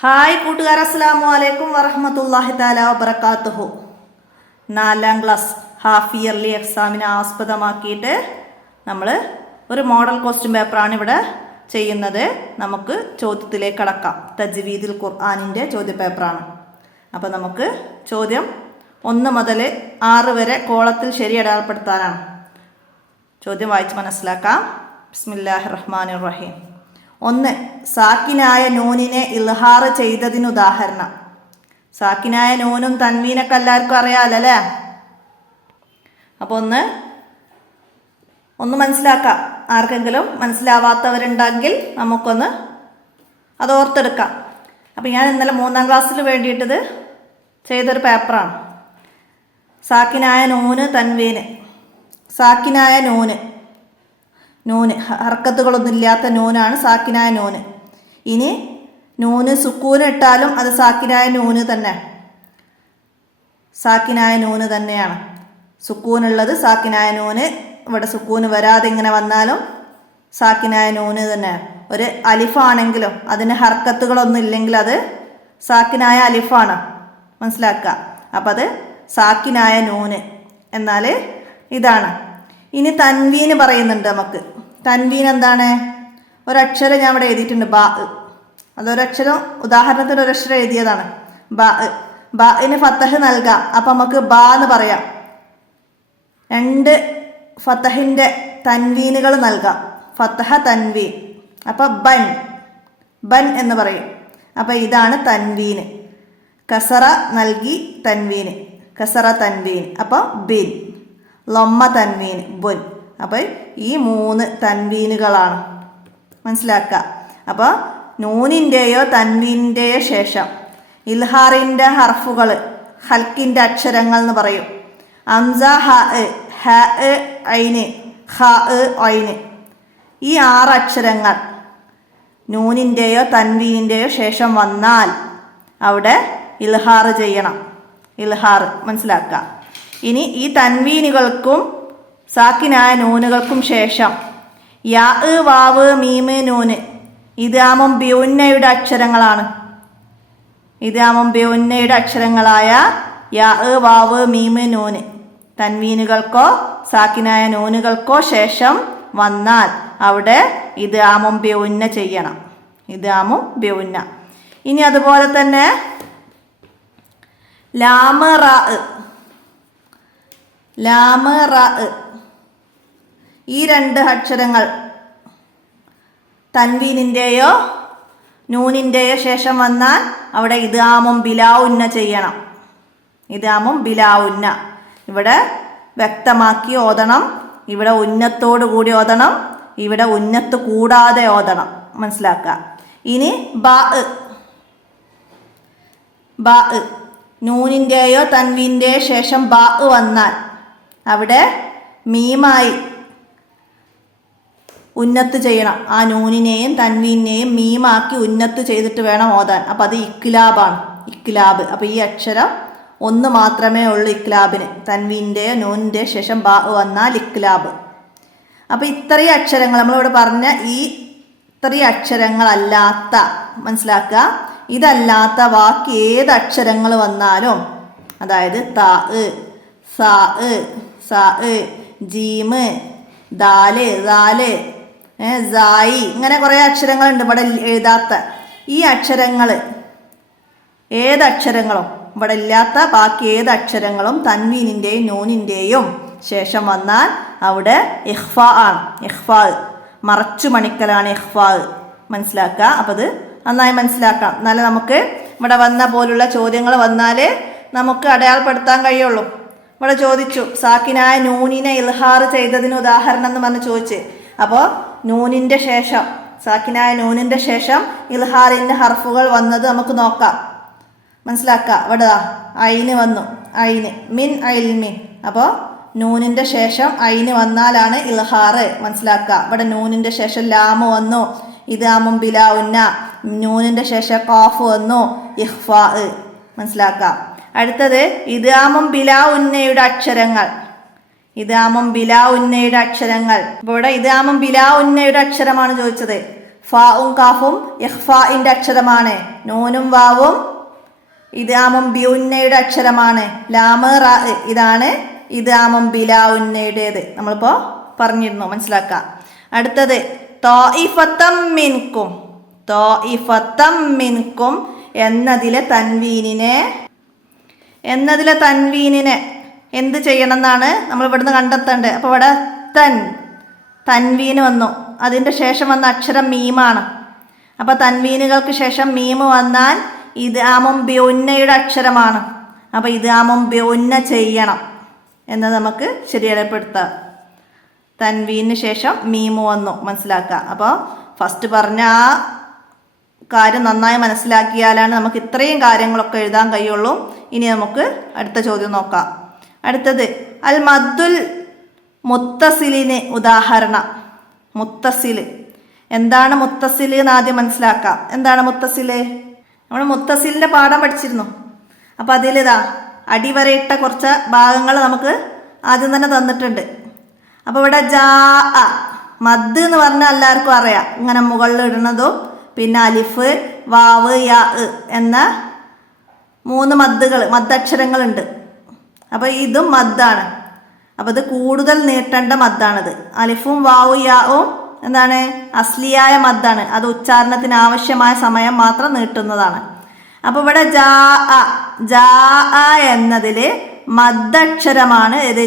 Hi കൂട്ടുകാർ, അസ്സലാമു അലൈക്കും വറഹ്മത്തുള്ളാഹി തആല വബറകാതുഹു. 4ാം ക്ലാസ് ഹാഫ് ഇയർലി എക്സാമിനെ ആസ്പദമാക്കിയിട്ട് നമ്മൾ ഒരു മോഡൽ ക്വസ്റ്റ്യൻ പേപ്പറാണ് ഇവിടെ ചെയ്യുന്നത്. നമുക്ക് ചോദ്യത്തിലേക്ക് കടക്കാം. തജ്വീദുൽ ഖുർആനിൻ്റെ ചോദ്യപേപ്പറാണ്. അപ്പോൾ നമുക്ക് ചോദ്യം 1 മുതൽ 6 വരെ കോളത്തിൽ ശരി അടയാളപ്പെടുത്താനാണ്. ചോദ്യം വായിച്ച് മനസ്സിലാക്കാം. ബിസ്മില്ലാഹിർ റഹ്മാനിർ റഹീം. 1. സാക്കിനായ നൂനിനെ ഇൽഹാർ ചെയ്തതിന് ഉദാഹരണം. സാക്കിനായ നൂനും തൻവീനൊക്കെ എല്ലാവർക്കും അറിയാമല്ലോ അല്ലേ? അപ്പോൾ ഒന്ന് മനസ്സിലാക്കാം. ആർക്കെങ്കിലും മനസ്സിലാവാത്തവരുണ്ടെങ്കിൽ നമുക്കൊന്ന് അത് ഓർത്തെടുക്കാം. അപ്പോൾ ഞാൻ ഇന്നലെ 3ാം ക്ലാസ്സിൽ വേണ്ടിയിട്ടത് ചെയ്തൊരു പേപ്പറാണ്. സാക്കിനായ നൂന് തൻവീന്. സാക്കിനായ നൂന് ഹർക്കത്തുകളൊന്നും ഇല്ലാത്ത നൂനാണ് സാക്കിനായ നൂന്. ഇനി നൂന് സുക്കൂന് ഇട്ടാലും അത് സാക്കിനായ നൂന് തന്നെ, സാക്കിനായ നൂന് തന്നെയാണ്. സുക്കൂനുള്ളത് സാക്കിനായ നൂന്. ഇവിടെ സുക്കൂന് വരാതെ ഇങ്ങനെ വന്നാലും സാക്കിനായ നൂന് തന്നെ. ഒരു അലിഫാണെങ്കിലും അതിന് ഹർക്കത്തുകളൊന്നും ഇല്ലെങ്കിൽ അത് സാക്കിനായ അലിഫാണ്, മനസ്സിലാക്കുക. അപ്പം അത് സാക്കിനായ നൂന് എന്നാൽ ഇതാണ്. ഇനി തൻവീന് പറയുന്നുണ്ട് നമുക്ക്. തൻവീൻ എന്താണ്? ഒരക്ഷരം ഞാൻ ഇവിടെ എഴുതിയിട്ടുണ്ട്, ബാ. അതൊരക്ഷരം, ഉദാഹരണത്തിന് ഒരക്ഷരം എഴുതിയതാണ്, ബാ. ബാന് ഫത്തഹ് നൽകാം. അപ്പം നമുക്ക് ബാ എന്ന് പറയാം. 2 ഫത്തഹിൻ്റെ തൻവീനുകൾ നൽകാം, ഫത്തഹ തൻവീൻ. അപ്പം ബൻ എന്ന് പറയും. അപ്പം ഇതാണ് തൻവീന്. കസറ നൽകി തൻവീന്, കസറ തൻവീൻ. അപ്പം ബിൻ. ലൊമ്മ തൻവീൻ, ബുൻ. അപ്പോൾ ഈ 3 തൻവീനുകളാണ്, മനസ്സിലാക്കുക. അപ്പോൾ നൂനിൻ്റെയോ തൻവീനിൻ്റെയോ ശേഷം ഇൽഹാറിൻ്റെ ഹർഫുകൾ, ഹൽക്കിൻ്റെ അക്ഷരങ്ങൾ എന്ന് പറയും. അംസ, ഹ, ഐന്, ഹ, ഐന്. ഈ 6 അക്ഷരങ്ങൾ നൂനിൻ്റെയോ തൻവീനിൻ്റെയോ ശേഷം വന്നാൽ അവിടെ ഇൽഹാർ ചെയ്യണം. ഇൽഹാർ മനസ്സിലാക്കുക. ഇനി ഈ തൻവീനുകൾക്കും സാക്കിനായ നൂനുകൾക്കും ശേഷം യാ, വാവ്, മീമ്, നൂന് ഇദ്ഗാമും ബിഉന്നയുടെ അക്ഷരങ്ങളാണ്. ഇദ്ഗാമും ബിഉന്നയുടെ അക്ഷരങ്ങളായ യാ, വാവ്, മീമ്, നൂന് തൻവീനുകൾക്കോ സാക്കിനായ നൂനുകൾക്കോ ശേഷം വന്നാൽ അവിടെ ഇദ്ഗാമും ബിഉന്ന ചെയ്യണം. ഇദ്ഗാമും ബിഉന്ന. ഇനി അതുപോലെ തന്നെ ലാമ്, റാ, ലാമ്, റാ ഈ 2 അക്ഷരങ്ങൾ തൻവീനിൻ്റെയോ നൂനിൻ്റെയോ ശേഷം വന്നാൽ അവിടെ ഇദ്ഗാമും ബിലാഉന്ന ചെയ്യണം. ഇദ്ഗാമും ബിലാഉന്ന. ഇവിടെ വ്യക്തമാക്കി ഓതണം. ഇവിടെ ഉന്നത്തോടു കൂടി ഓതണം, ഇവിടെ ഉന്നത്ത് കൂടാതെ ഓതണം, മനസ്സിലാക്കുക. ഇനി ബാ നൂനിൻ്റെയോ തൻവീൻ്റെയോ ശേഷം ബാ വന്നാൽ അവിടെ മീമായി ഉന്നത്ത് ചെയ്യണം. ആ നൂനിനെയും തൻവീനെയും മീമാക്കി ഉന്നത്ത് ചെയ്തിട്ട് വേണം ഓതാൻ. അപ്പം അത് ഇക്ലാബാണ്, ഇക്ലാബ്. അപ്പോൾ ഈ അക്ഷരം 1 മാത്രമേ ഉള്ളൂ ഇക്ലാബിന്. തൻവീൻ്റെയോ നൂനിൻ്റെയോ ശേഷം ബാ വന്നാൽ ഇക്ലാബ്. അപ്പോൾ ഇത്രയും അക്ഷരങ്ങൾ നമ്മളിവിടെ പറഞ്ഞ ഈ ഇത്രയും അക്ഷരങ്ങളല്ലാത്ത, മനസ്സിലാക്കുക, ഇതല്ലാത്ത ബാക്കി ഏത് അക്ഷരങ്ങൾ വന്നാലും, അതായത് താ, സാ, ജീമ്, ദാല്, ദാല്, സായി, ഇങ്ങനെ കുറേ അക്ഷരങ്ങളുണ്ട് ഇവിടെ എഴുതാത്ത. ഈ അക്ഷരങ്ങൾ ഏതക്ഷരങ്ങളും ഇവിടെ ഇല്ലാത്ത ബാക്കി ഏത് അക്ഷരങ്ങളും തൻവീനിൻ്റെയും നൂനിൻ്റെയും ശേഷം വന്നാൽ അവിടെ ഇഖ്ഫാ ആണ്. ഇഖ്ഫാ, മറച്ചു മണിക്കലാണ് ഇഖ്ഫാ, മനസ്സിലാക്കുക. അപ്പം അത് നന്നായി മനസ്സിലാക്കാം. എന്നാലേ നമുക്ക് ഇവിടെ വന്ന പോലുള്ള ചോദ്യങ്ങൾ വന്നാൽ നമുക്ക് അടയാളപ്പെടുത്താൻ കഴിയുള്ളൂ. ഇവിടെ ചോദിച്ചു സാക്കിനായ നൂനിനെ ഇൽഹാർ ചെയ്തതിന് ഉദാഹരണം എന്ന് പറഞ്ഞ് ചോദിച്ച്. അപ്പോൾ നൂനിൻ്റെ ശേഷം, സാക്കിനായ നൂനിൻ്റെ ശേഷം ഇൽഹാറിൻ്റെ ഹർഫുകൾ വന്നത് നമുക്ക് നോക്കാം, മനസ്സിലാക്കുക. ഇവിടെ ഐന് വന്നു, ഐന്, മിൻ, ഐൽമിൻ. അപ്പോൾ നൂനിൻ്റെ ശേഷം ഐന് വന്നാലാണ് ഇൽഹാർ, മനസ്സിലാക്കുക. ഇവിടെ നൂനിൻ്റെ ശേഷം ലാമ് വന്നു, ഇദ്ഗാമും ബിലാഉന്ന. നൂനിൻ്റെ ശേഷം ഖാഫ് വന്നു, ഇഖ്ഫാ, മനസ്സിലാക്കുക. അടുത്തത് ഇദ്ഗാമും ബിലാഉന്നയുടെ അക്ഷരങ്ങൾ. ഇദ്ഗാമും ബിലാഉന്നയുടെ അക്ഷരങ്ങൾ. ഇപ്പോൾ ഇവിടെ ഇദ്ഗാമും ബിലാഉന്നയുടെ അക്ഷരമാണ് ചോദിച്ചത്. ഫാവും കാഫും ഇഖ്ഫാഇന്റെ അക്ഷരമാണ്. നൂനും വാവും ഇദ്ഗാമും ബിഉന്നയുടെ അക്ഷരമാണ്. ലാമ് റാ ഇതാണ് ഇദ്ഗാമും ബിലാ ഉന്നയുടേത്. നമ്മളിപ്പോ പറഞ്ഞിരുന്നു, മനസ്സിലാക്കാം. അടുത്തത് ത്വാഇഫത്തം മിൻകും. ത്വാഇഫത്തം മിൻകും എന്നതിലെ തൻവീനിനെ എന്ത് ചെയ്യണം എന്നാണ് നമ്മൾ ഇവിടുന്ന് കണ്ടെത്തേണ്ടത്. അപ്പോൾ ഇവിടെ തൻവീന് വന്നു, അതിൻ്റെ ശേഷം വന്ന അക്ഷരം മീമാണ്. അപ്പോൾ തൻവീനുകൾക്ക് ശേഷം മീമ് വന്നാൽ ഇദ്ഗാമും ബിഉന്നയുടെ അക്ഷരമാണ്. അപ്പോൾ ഇദ്ഗാമും ബിഉന്ന ചെയ്യണം എന്ന് നമുക്ക് ശരിയായപ്പെടുത്താം. തൻവീന് ശേഷം മീമ് വന്നു, മനസ്സിലാക്കുക. അപ്പോൾ ഫസ്റ്റ് പറഞ്ഞ ആ കാര്യം നന്നായി മനസ്സിലാക്കിയാലാണ് നമുക്ക് ഇത്രയും കാര്യങ്ങളൊക്കെ എഴുതാൻ കഴിയുള്ളൂ. ഇനി നമുക്ക് അടുത്ത ചോദ്യം നോക്കാം. അടുത്തത് അൽ മദ്ദുൽ മുത്തസിലിന് ഉദാഹരണം. മുത്തസിൽ എന്താണ്? മുത്തസിൽ എന്ന് ആദ്യം മനസ്സിലാക്കാം. എന്താണ് മുത്തസിൽ? നമ്മൾ മുത്തസിലിൻ്റെ പാഠം പഠിച്ചിരുന്നു. അപ്പം അതിലിതാ അടിവരയിട്ട കുറച്ച് ഭാഗങ്ങൾ നമുക്ക് ആദ്യം തന്നെ തന്നിട്ടുണ്ട്. അപ്പോൾ ഇവിടെ ജാ മദ് എന്ന് പറഞ്ഞാൽ എല്ലാവർക്കും അറിയാം, ഇങ്ങനെ മുകളിൽ ഇടുന്നതും പിന്നെ അലിഫ് വാവ് യാ എന്ന 3 മദ്ദക്ഷരങ്ങളുണ്ട്. അപ്പോൾ ഇതും മദ്ദാണ്. അപ്പോൾ ഇത് കൂടുതൽ നീട്ടേണ്ട മദ്ദാണിത്. അലിഫും വാവും യാവും എന്താണ്? അസ്ലിയായ മദ്ദാണ്. അത് ഉച്ചാരണത്തിന് ആവശ്യമായ സമയം മാത്രം നീട്ടുന്നതാണ്. അപ്പോൾ ഇവിടെ ജാ എന്നതിൽ മദ്ദക്ഷരമാണ് ഇത്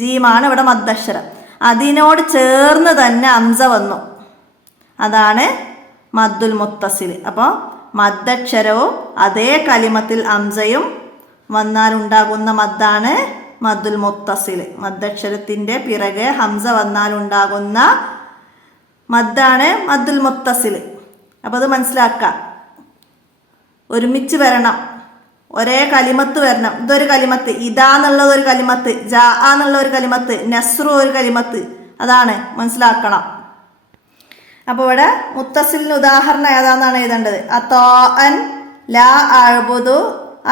ജീമാണ് ഇവിടെ മദ്ദക്ഷരം. അതിനോട് ചേർന്ന് തന്നെ ഹംസ വന്നു, അതാണ് മദ്ദുൽ മുത്തസിൽ. അപ്പോൾ മദ്ദക്ഷരവും അതേ കലിമത്തിൽ ഹംസയും വന്നാലുണ്ടാകുന്ന മദ്ദാണ് മദ്ദുൽ മുത്തസിൽ. മദ്ദക്ഷരത്തിൻ്റെ പിറകെ ഹംസ വന്നാലുണ്ടാകുന്ന മദ്ദാണ് മദ്ദുൽ മുത്തസിൽ. അപ്പോൾ അത് മനസ്സിലാക്കുക, ഒരുമിച്ച് വരണം, ഒരേ കലിമത്ത് വരണം. ഇതൊരു കലിമത്ത്, ഇതാന്നുള്ളത് ഒരു കലിമത്ത്, ജാ എന്നുള്ള ഒരു കലിമത്ത്, നസ്രു ഒരു കലിമത്ത്, അതാണ് മനസ്സിലാക്കണം. അപ്പോൾ ഇവിടെ മുത്തസിലിന് ഉദാഹരണം ഏതാണെന്നാണ് എഴുതേണ്ടത്. അത്വാഅൻ ലാ അഅ്ബുദു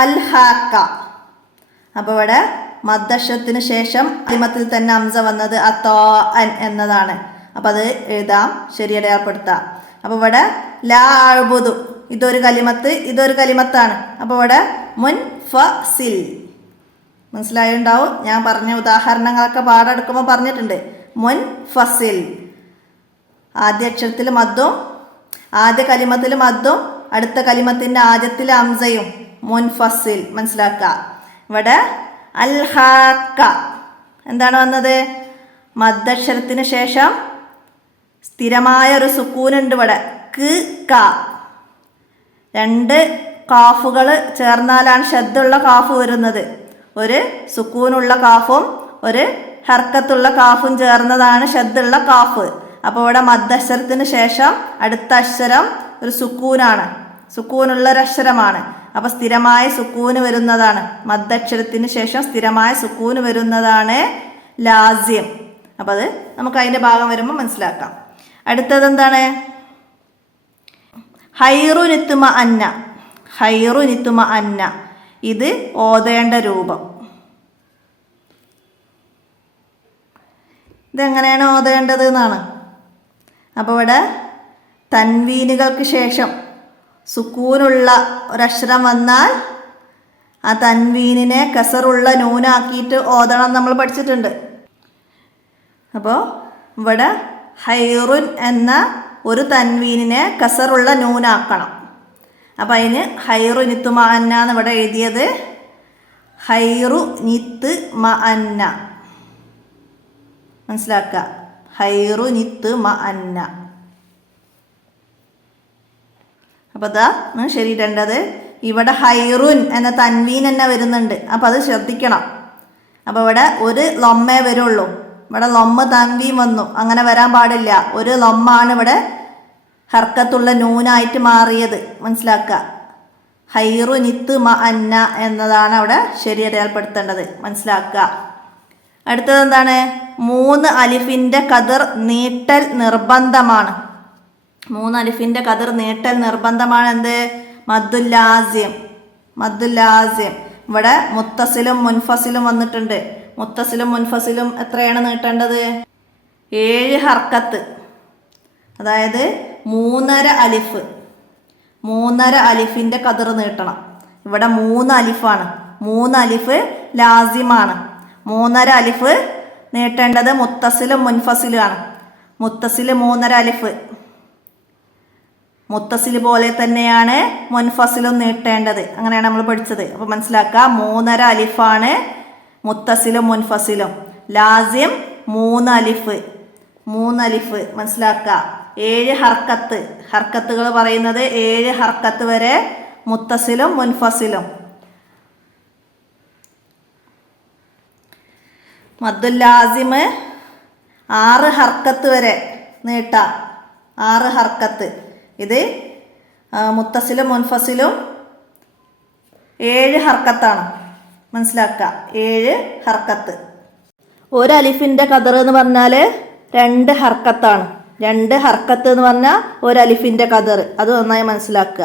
അൽ ഹാക്ക. അപ്പോൾ ഇവിടെ മദ്ദക്ഷരത്തിന് ശേഷം കലിമത്തിൽ തന്നെ ഹംസ വന്നത് അത്വാഅൻ എന്നതാണ്. അപ്പം അത് എഴുതാം, ശരിയടയാളപ്പെടുത്താം. അപ്പോൾ ഇവിടെ ലാ അഅ്ബുദു ഇതൊരു കലിമത്ത്, ഇതൊരു കലിമത്താണ്. അപ്പോൾ ഇവിടെ മുൻഫസിൽ മനസ്സിലായിട്ടുണ്ടാവും. ഞാൻ പറഞ്ഞ ഉദാഹരണങ്ങളൊക്കെ പാടെടുക്കുമ്പോൾ പറഞ്ഞിട്ടുണ്ട്. മുൻഫസിൽ ആദ്യ അക്ഷരത്തിൽ മദ്ദും ആദ്യ കലിമത്തിൽ മദ്ദും അടുത്ത കലിമത്തിൻ്റെ ആദ്യത്തിൽ ഹംസയും. മുൻഫസിൽ മനസ്സിലാക്കുക. ഇവിടെ അൽ ഹാക്ക എന്താണ് വന്നത്? മദ്ദക്ഷരത്തിന് ശേഷം സ്ഥിരമായ ഒരു സുക്കൂനുണ്ട് ഇവിടെ, ക. 2 കാഫുകൾ ചേർന്നാലാണ് ശബ്ദമുള്ള കാഫ് വരുന്നത്. ഒരു സുക്കൂനുള്ള കാഫും ഒരു ഹർക്കത്തുള്ള കാഫും ചേർന്നതാണ് ശബ്ദമുള്ള കാഫ്. അപ്പോൾ ഇവിടെ മദ്ദക്ഷരത്തിന് ശേഷം അടുത്ത അക്ഷരം ഒരു സുക്കൂനാണ്, സുക്കൂനുള്ള ഒരു അക്ഷരമാണ്. അപ്പോൾ സ്ഥിരമായ സുക്കൂന് വരുന്നതാണ്, മദ്ദക്ഷരത്തിന് ശേഷം സ്ഥിരമായ സുക്കൂന് വരുന്നതാണ് ലാസ്യം. അപ്പോൾ അത് നമുക്ക് അതിൻ്റെ ഭാഗം വരുമ്പോൾ മനസ്സിലാക്കാം. അടുത്തത് എന്താണ്? ഹൈറുനിത്തുമ അന്ന. ഹൈറുനിത്തുമ അന്ന ഇത് ഓതേണ്ട രൂപം. ഇതെങ്ങനെയാണ് ഓതേണ്ടത് എന്നാണ്. അപ്പോൾ ഇവിടെ തൻവീനുകൾക്ക് ശേഷം സുക്കൂനുള്ള ഒരക്ഷരം വന്നാൽ ആ തൻവീനിനെ കസറുള്ള നൂനാക്കിയിട്ട് ഓതണം നമ്മൾ പഠിച്ചിട്ടുണ്ട്. അപ്പോൾ ഇവിടെ ഹൈറുൻ എന്ന ഒരു തൻവീനിനെ കസറുള്ള നൂനാക്കണം. അപ്പം അതിന് ഹൈറു നിത്ത് മ അന്ന എന്ന് ഇവിടെ എഴുതിയത് ഹൈറു നിത്ത് മ അന്ന. മനസ്സിലാക്കുക, ഹൈറു നിത്ത് മ അന്ന. അപ്പോൾ അതാ ശരിയിടേണ്ടത്. ഇവിടെ ഹൈറുൻ എന്ന തൻവീൻ തന്നെ വരുന്നുണ്ട്, അപ്പം അത് ശ്രദ്ധിക്കണം. അപ്പോൾ ഇവിടെ ഒരു ലൊമ്മേ വരുള്ളൂ. ഇവിടെ ലൊമ്മ തൻവീൻ വന്നു, അങ്ങനെ വരാൻ പാടില്ല. ഒരു ലൊമ്മാണ് ഇവിടെ ഹർക്കത്തുള്ള നൂനായിട്ട് മാറിയത്. മനസ്സിലാക്കുക, ഹൈറു നിത്ത് മ അന്ന എന്നതാണ് അവിടെ ശരി അടയാളപ്പെടുത്തേണ്ടത്. മനസ്സിലാക്കുക. അടുത്തത് എന്താണ്? 3 അലിഫിൻ്റെ കതിർ നീട്ടൽ നിർബന്ധമാണ്. 3 അലിഫിൻ്റെ കതിർ നീട്ടൽ നിർബന്ധമാണ്. എന്ത്? മദ്ദുല്ലാസ്യം. മദ്ദുല്ലാസ്യം ഇവിടെ മുത്തസിലും മുൻഫസിലും വന്നിട്ടുണ്ട്. മുത്തസിലും മുൻഫസിലും എത്രയാണ് നീട്ടേണ്ടത്? 7 ഹർക്കത്ത്. അതായത് മൂന്നര അലിഫ്, മൂന്നര അലിഫിൻ്റെ കതിർ നീട്ടണം. ഇവിടെ 3 അലിഫാണ്, 3 അലിഫ് ലാസിമാണ്. മൂന്നര അലിഫ് നീട്ടേണ്ടത് മുത്തസിലും മുൻഫസിലുമാണ്. മുത്തസിൽ 3.5 അലിഫ്, മുത്തസിൽ പോലെ തന്നെയാണ് മുൻഫസിലും നീട്ടേണ്ടത്. അങ്ങനെയാണ് നമ്മൾ പഠിച്ചത്. അപ്പോൾ മനസ്സിലാക്കുക, 3.5 അലിഫാണ് മുത്തസിലും മുൻഫസിലും. ലാസിം 3 അലിഫ്, 3 അലിഫ് മനസ്സിലാക്കുക. 7 ഹർക്കത്ത്, ഹർക്കത്തുകൾ പറയുന്നത് 7 ഹർക്കത്ത് വരെ മുത്തസിലും മുൻഫസിലും. മദ്ദുൽ ലാസിം 6 ഹർക്കത്ത് വരെ നീട്ടാം, 6 ഹർക്കത്ത്. ഇത് മുത്തസിലും മുൻഫസിലും 7 ഹർക്കത്താണ്, മനസ്സിലാക്കുക, 7 ഹർക്കത്ത്. ഒരു അലിഫിൻ്റെ കദർ എന്ന് പറഞ്ഞാൽ 2 ഹർക്കത്താണ്. 2 ഹർക്കത്ത് എന്ന് പറഞ്ഞാൽ ഒരു അലിഫിൻ്റെ കദർ. അത് നന്നായി മനസ്സിലാക്കുക.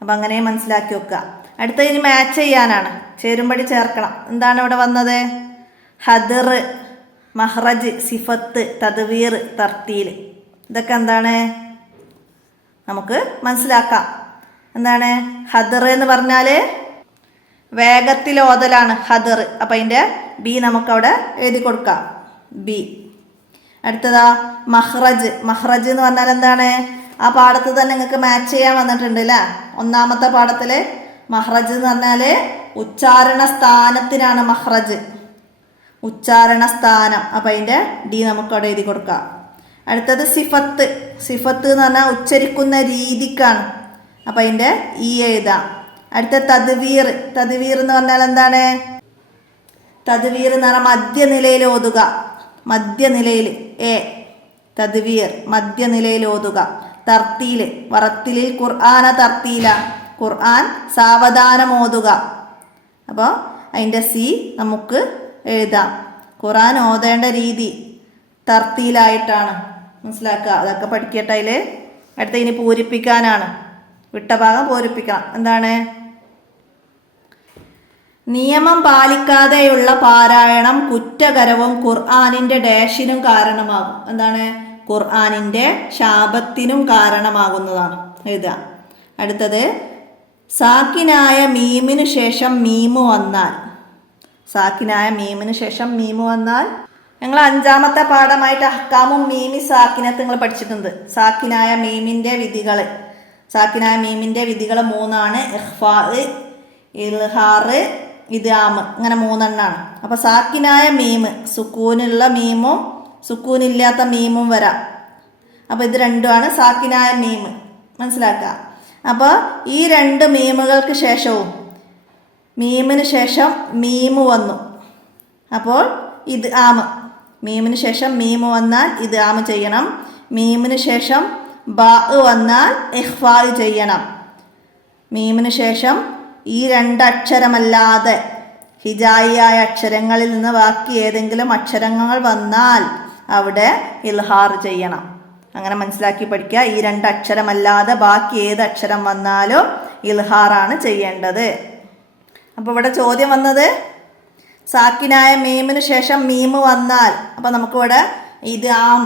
അപ്പം അങ്ങനെ മനസ്സിലാക്കി വെക്കുക. അടുത്ത ഇനി മാച്ച് ചെയ്യാനാണ്, ചേരുംപടി ചേർക്കണം. എന്താണ് ഇവിടെ വന്നത്? ഹദർ, മഹ്റജ്, സിഫത്ത്, തദ്വീർ, തർത്തീൽ. ഇതൊക്കെ എന്താണ് നമുക്ക് മനസ്സിലാക്കാം. എന്താണ് ഹദർ എന്ന് പറഞ്ഞാൽ വേഗത്തിൽ ഓതലാണ് ഹദർ. അപ്പം അതിൻ്റെ ബി നമുക്കവിടെ എഴുതി കൊടുക്കാം, ബി. അടുത്തതാ മഹ്റജ്. മഹ്റജ് എന്ന് പറഞ്ഞാൽ എന്താണ്? ആ പാഠത്തിൽ തന്നെ നിങ്ങൾക്ക് മാച്ച് ചെയ്യാൻ വന്നിട്ടുണ്ട് അല്ലേ? ഒന്നാമത്തെ പാഠത്തിൽ മഹ്റജ് എന്ന് പറഞ്ഞാൽ ഉച്ചാരണ സ്ഥാനത്തിനാണ് മഹ്റജ്, ഉച്ചാരണ സ്ഥാനം. അപ്പം അതിൻ്റെ ഡി നമുക്കവിടെ എഴുതി കൊടുക്കാം. അടുത്തത് സിഫത്ത്. സിഫത്ത് എന്ന് പറഞ്ഞാൽ ഉച്ചരിക്കുന്ന രീതിക്കാണ്. അപ്പം അതിൻ്റെ ഇ എഴുതാം. അടുത്ത തദ്വീർ. തദ്വീർ എന്ന് പറഞ്ഞാൽ എന്താണ്? തദ്വീർ എന്ന് പറഞ്ഞാൽ മധ്യനിലയിൽ ഓതുക, മധ്യനിലയിൽ, എ. തദ്വീർ മധ്യനിലയിൽ ഓതുക. തർത്തീൽ, വറത്തിലിൽ ഖുർആന തർത്തീല, ഖുർആൻ സാവധാനം ഓതുക. അപ്പോൾ അതിൻ്റെ സി നമുക്ക് എഴുതാം. ഖുർആൻ ഓതേണ്ട രീതി തർത്തീലായിട്ടാണ്, മനസ്സിലാക്കുക. അതൊക്കെ പഠിക്കട്ടെ. അതിൽ അടുത്ത ഇനി പൂരിപ്പിക്കാനാണ്. വിട്ട ഭാഗം പൂരിപ്പിക്കണം. എന്താണ്? നിയമം പാലിക്കാതെയുള്ള പാരായണം കുറ്റകരവും ഖുർആനിൻ്റെ ഡാഷിനും കാരണമാകും. എന്താണ്? ഖുർആനിൻ്റെ ശാപത്തിനും കാരണമാകുന്നതാണ് എഴുതുക. അടുത്തത് സാക്കിനായ മീമിന് ശേഷം മീമു വന്നാൽ, സാക്കിനായ മീമിന് ശേഷം മീമു വന്നാൽ, ഞങ്ങൾ 5ാമത്തെ പാഠമായിട്ട് അഹ്കാമും മീമി സാക്കിനത്ത് നിങ്ങൾ പഠിച്ചിട്ടുണ്ട്. സാക്കിനായ മീമിൻ്റെ വിധികൾ. സാക്കിനായ മീമിൻ്റെ വിധികൾ 3ആണ്. ഇഖ്ഫാ, ഇൽഹാർ, ഇദ്ഗാം, ഇങ്ങനെ 3 എണ്ണമാണ്. അപ്പോൾ സാക്കിനായ മീമ്, സുക്കൂനുള്ള മീമും സുക്കൂനില്ലാത്ത മീമും വരാം. അപ്പോൾ ഇത് രണ്ടുമാണ് സാക്കിനായ മീമ്, മനസ്സിലാക്കുക. അപ്പോൾ ഈ 2 മീമുകൾക്ക് ശേഷവും മീമിന് ശേഷം മീമു വന്നു. അപ്പോൾ ഇദ്ഗാം, മീമിന് ശേഷം മീമു വന്നാൽ ഇദ്ഗാം ചെയ്യണം. മീമിന് ശേഷം ബാ വന്നാൽ ഇഖ്ഫാ ചെയ്യണം. മീമിന് ശേഷം ഈ 2 അക്ഷരമല്ലാതെ ഹിജായിയായ അക്ഷരങ്ങളിൽ നിന്ന് ബാക്കി ഏതെങ്കിലും അക്ഷരങ്ങൾ വന്നാൽ അവിടെ ഇൽഹാർ ചെയ്യണം. അങ്ങനെ മനസ്സിലാക്കി പഠിക്കുക. ഈ 2 അക്ഷരമല്ലാതെ ബാക്കി ഏത് അക്ഷരം വന്നാലും ഇൽഹാറാണ് ചെയ്യേണ്ടത്. അപ്പോൾ ഇവിടെ ചോദ്യം വന്നത് സാക്കിനായ മീമിന് ശേഷം മീമ് വന്നാൽ, അപ്പോൾ നമുക്കിവിടെ ഇദ്ഗാം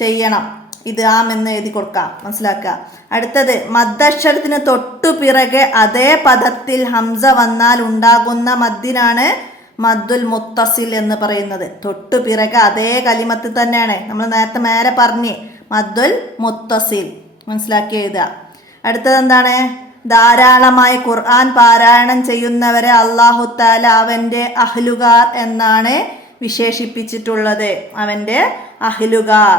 ചെയ്യണം. ഇദ്ഗാം എന്ന് എഴുതി കൊടുക്കാം, മനസ്സിലാക്കുക. അടുത്തത് മദ്ദക്ഷരത്തിന് തൊട്ടു പിറകെ അതേ പദത്തിൽ ഹംസ വന്നാൽ ഉണ്ടാകുന്ന മദ്ദിനാണ് മദ്ദുൽ മുത്തസിൽ എന്ന് പറയുന്നത്. തൊട്ടു പിറകെ അതേ കലിമത്തിൽ തന്നെയാണ്, നമ്മൾ നേരത്തെ മേലെ പറഞ്ഞ് മദ്ദുൽ മുത്തസിൽ, മനസ്സിലാക്കി എഴുതുക. അടുത്തത് എന്താണ്? ധാരാളമായി ഖുർആൻ പാരായണം ചെയ്യുന്നവരെ അല്ലാഹു തആല അവൻ്റെ അഹ്ലുകാർ എന്നാണ് വിശേഷിപ്പിച്ചിട്ടുള്ളത്. അവൻ്റെ അഹ്ലുകാർ,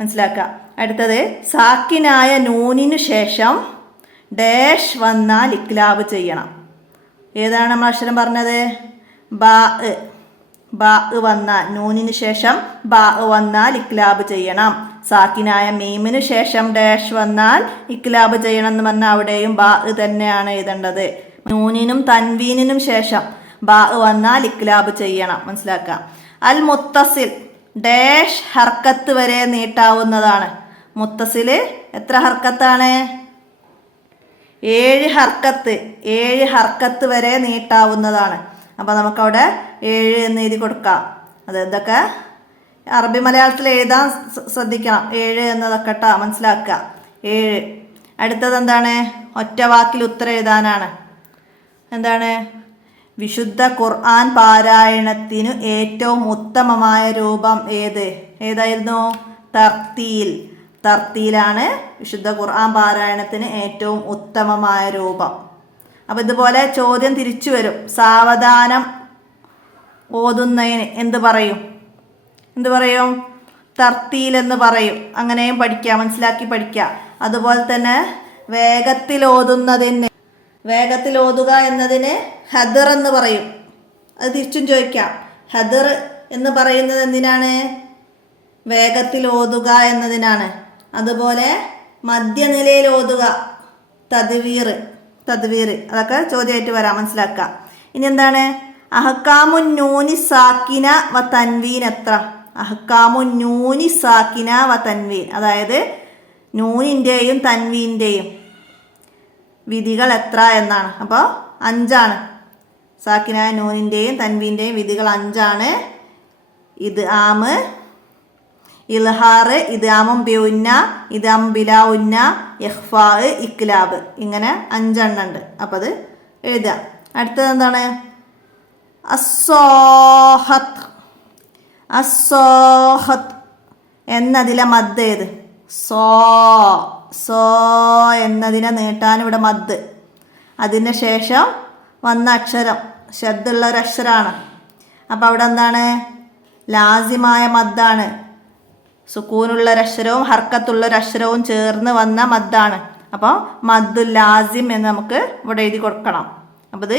മനസ്സിലാക്കുക. അടുത്തത് സാക്കിനായ നൂനിനു ശേഷം ഡാഷ് വന്നാൽ ഇക്ലാബ് ചെയ്യണം. ഏതാണ് നമ്മൾ അക്ഷരം പറഞ്ഞത്? ബാ. ബാ വന്നാൽ, നൂനിന് ശേഷം ബാ വന്നാൽ ഇക്ലാബ് ചെയ്യണം. സാക്കിനായ മീമിന് ശേഷം ഡാഷ് വന്നാൽ ഇക്ലാബ് ചെയ്യണം എന്ന് പറഞ്ഞാൽ അവിടെയും ബാ തന്നെയാണ് എഴുതേണ്ടത്. നൂനിനും തൻവീനിനും ശേഷം ബാ വന്നാൽ ഇക്ലാബ് ചെയ്യണം, മനസ്സിലാക്കുക. അൽ മുത്തസിൽ ഡാഷ് ഹർക്കത്ത് വരെ നീട്ടാവുന്നതാണ്. മുത്തസിൽ എത്ര ഹർക്കത്താണ്? 7 ഹർക്കത്ത്, 7 ഹർക്കത്ത് വരെ നീട്ടാവുന്നതാണ്. അപ്പോൾ നമുക്കവിടെ 7 എന്ന് എഴുതി കൊടുക്കാം. അത് ഇതൊക്കെ അറബി മലയാളത്തിൽ എഴുതാൻ ശ്രദ്ധിക്കണം. 7 എന്നതൊക്കെ കേട്ടോ, മനസ്സിലാക്കുക. 7. അടുത്തത് എന്താണ്? ഒറ്റ വാക്കിൽ ഉത്തരം എഴുതാനാണ്. എന്താണ്? വിശുദ്ധ ഖുർആൻ പാരായണത്തിനു ഏറ്റവും ഉത്തമമായ രൂപം ഏതായിരുന്നു? തർത്തീൽ. തർത്തീലാണ് വിശുദ്ധ ഖുർആൻ പാരായണത്തിന് ഏറ്റവും ഉത്തമമായ രൂപം. അപ്പം ഇതുപോലെ ചോദ്യം തിരിച്ചു വരും. സാവധാനം ഓതുന്നതിന് എന്ത് പറയും? തർത്തീൽ എന്ന് പറയും. അങ്ങനെയും പഠിക്കുക, മനസ്സിലാക്കി പഠിക്കുക. അതുപോലെ തന്നെ വേഗത്തിൽ ഓതുക എന്നതിന് ഹദർ എന്ന് പറയും. അത് തിരിച്ചും ചോദിക്കാം. ഹദർ എന്ന് പറയുന്നത് എന്തിനാണ്? വേഗത്തിൽ ഓതുക എന്നതിനാണ്. അതുപോലെ മധ്യനിലയിൽ ഓതുക, തദ്വീർ അതൊക്കെ ചോദ്യമായിട്ട് വരാം, മനസ്സിലാക്കുക. ഇനി എന്താണ്? അഹ്കാമുൻ നൂനി സാക്കിന വ തൻവീൻ എത്ര? അഹ്കാമുൻ നൂനി സാക്കിന വ തൻവീൻ, അതായത് നൂനിൻ്റെയും തൻവീൻ്റെയും വിധികൾ എത്ര എന്നാണ്. അപ്പോൾ 5 സാക്കിനായ നൂനിൻ്റെയും തൻവീൻ്റെയും വിധികൾ 5. ഇദ്ആം, ഇൽഹാർ, ഇദ്ആമും ബിഉന്ന, ഇദ്ആമും ബിലാ ഉന്ന, ഇഖ്ഫാ, ഇക്ലാബ്. ഇങ്ങനെ 5 ഉണ്ട്. അപ്പോൾ അത് എഴുതുക. അടുത്തത് എന്താണ്? അസ്സോഹത്ത് എന്നതിലെ മദ് ഏത്? സോ എന്നതിനെ നീട്ടാൻ ഇവിടെ മദ്. അതിന് ശേഷം വന്ന അക്ഷരം ശബ്ദമുള്ള ഒരു അക്ഷരമാണ്. അപ്പോൾ അവിടെ എന്താണ്? ലാസിമായ മദ്ദാണ്. സുക്കൂനുള്ള ഒരക്ഷരവും ഹർക്കത്തുള്ള ഒരക്ഷരവും ചേർന്ന് വന്ന മദ്ദാണ്. അപ്പോൾ മദ്ദുൽ ലാസിം എന്ന് നമുക്ക് ഇവിടെ എഴുതി കൊടുക്കണം. അപ്പോൾ ഇത്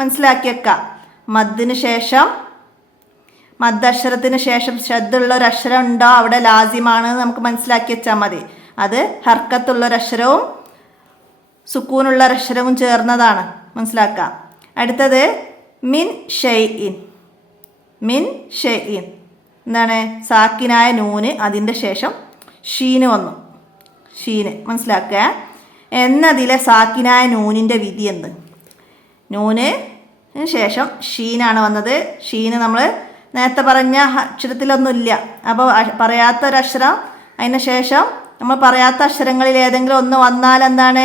മനസ്സിലാക്കി വെക്കാം. മദ്ദക്ഷരത്തിന് ശേഷം ശബ്ദമുള്ള ഒരു അക്ഷരം ഉണ്ടോ അവിടെ ലാസിമാണ് നമുക്ക് മനസ്സിലാക്കി വെച്ചാൽ മതി. അത് ഹർക്കത്തുള്ള ഒരക്ഷരവും സുക്കൂനുള്ള ഒരക്ഷരവും ചേർന്നതാണ്, മനസ്സിലാക്കാം. അടുത്തത് മിൻ ഷൈഇൻ. എന്താണ്? സാക്കിനായ നൂന്, അതിൻ്റെ ശേഷം ഷീന് വന്നു. മനസ്സിലാക്കുക. എന്നതിലെ സാക്കിനായ നൂനിൻ്റെ വിധി എന്ത്? നൂന് ശേഷം ഷീനാണ് വന്നത്. ഷീന് നമ്മൾ നേരത്തെ പറഞ്ഞ അക്ഷരത്തിലൊന്നുമില്ല. അപ്പോൾ പറയാത്തൊരക്ഷരം, അതിന് ശേഷം നമ്മൾ പറയാത്ത അക്ഷരങ്ങളിൽ ഏതെങ്കിലും ഒന്ന് വന്നാൽ എന്താണ്?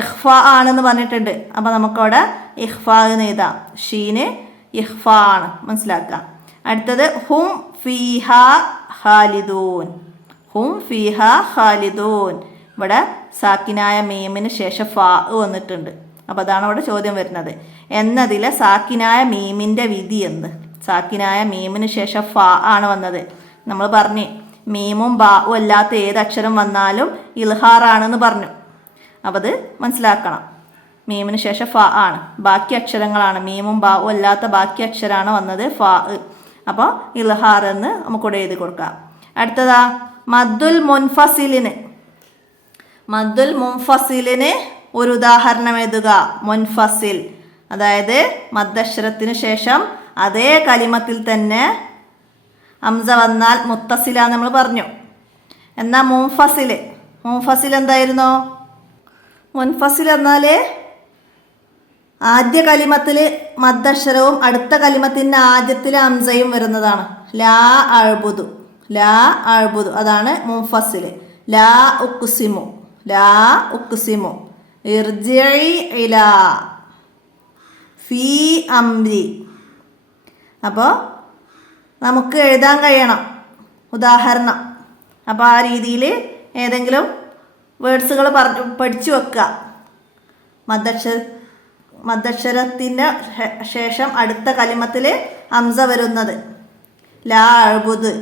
ഇഖ്ഫാ ആണെന്ന് പറഞ്ഞിട്ടുണ്ട്. അപ്പോൾ നമുക്കവിടെ ഇഖ്ഫാ എന്ന് എഴുതാം. ഷീന് ഇഖ്ഫാ ആണ്, മനസ്സിലാക്കുക. അടുത്തത് ഹും ഫീഹാ ഖാലിദൂൻ. ഇവിടെ സാക്കിനായ മീമിന് ശേഷം ഫാ വന്നിട്ടുണ്ട്. അപ്പോൾ അതാണ് ഇവിടെ ചോദ്യം വരുന്നത്. എന്നതിലെ സാക്കിനായ മീമിൻ്റെ വിധി എന്ത്? സാക്കിനായ മീമിന് ശേഷം ഫാ ആണ് വന്നത്. നമ്മൾ പറഞ്ഞു മീമും ബാവും അല്ലാത്ത ഏത് അക്ഷരം വന്നാലും ഇൽഹാറാണെന്ന് പറഞ്ഞു. അപ്പോൾ അത് മനസ്സിലാക്കണം. മീമിന് ശേഷം ഫാ ആണ്. ബാക്കി അക്ഷരങ്ങളാണ്, മീമും ബാവും അല്ലാത്ത ബാക്കി അക്ഷരമാണ് വന്നത് ഫാ. അപ്പോൾ ഇൽഹാർ എന്ന് നമുക്കിവിടെ എഴുതി കൊടുക്കാം. അടുത്തതാ മദ്ദുൽ മുൻഫസിലിന് ഒരു ഉദാഹരണം എഴുതുക. മുൻഫസിൽ, അതായത് മദ്ദക്ഷരത്തിന് ശേഷം അതേ കലിമത്തിൽ തന്നെ ഹംസ വന്നാൽ മുത്തസിലാന്ന് നമ്മൾ പറഞ്ഞു. എന്നാൽ മുൻഫസിൽ എന്തായിരുന്നു? മുൻഫസിൽ എന്നാൽ ആദ്യ കലിമത്തിൽ മദ്ദക്ഷരവും അടുത്ത കലിമത്തിൻ്റെ ആദ്യത്തിൽ ഹംസയും വരുന്നതാണ്. ലാ അഅ്ബുദു അതാണ് മുൻഫസിൽ. ലാ ഉഖ്സിമു ഇർജിഇ ഇലാ ഫീ അംരി. അപ്പോൾ നമുക്ക് എഴുതാൻ കഴിയണം ഉദാഹരണം. അപ്പോൾ ആ രീതിയിൽ ഏതെങ്കിലും വേർഡ്സുകൾ പഠിച്ചു വെക്കുക. മദ്ദക്ഷരത്തിൻ്റെ ശേഷം അടുത്ത കലിമത്തിൽ ഹംസ വരുന്നത്. ലാ അഅ്ബുദ്,